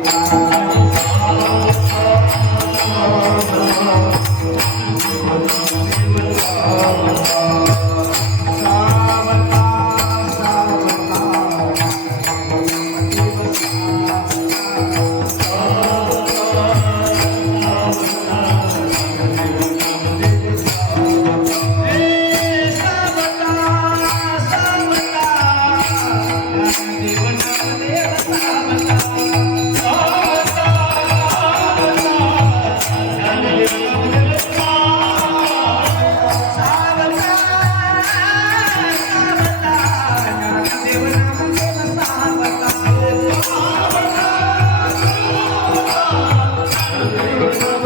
Thank you.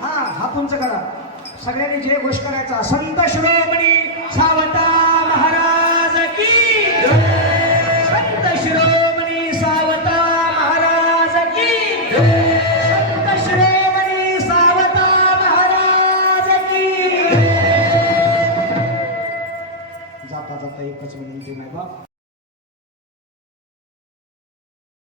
हा हा तुमचं करा सगळ्यांनी जे घोष करायचा संत शिरोमणी सावता たちもに見てもらえば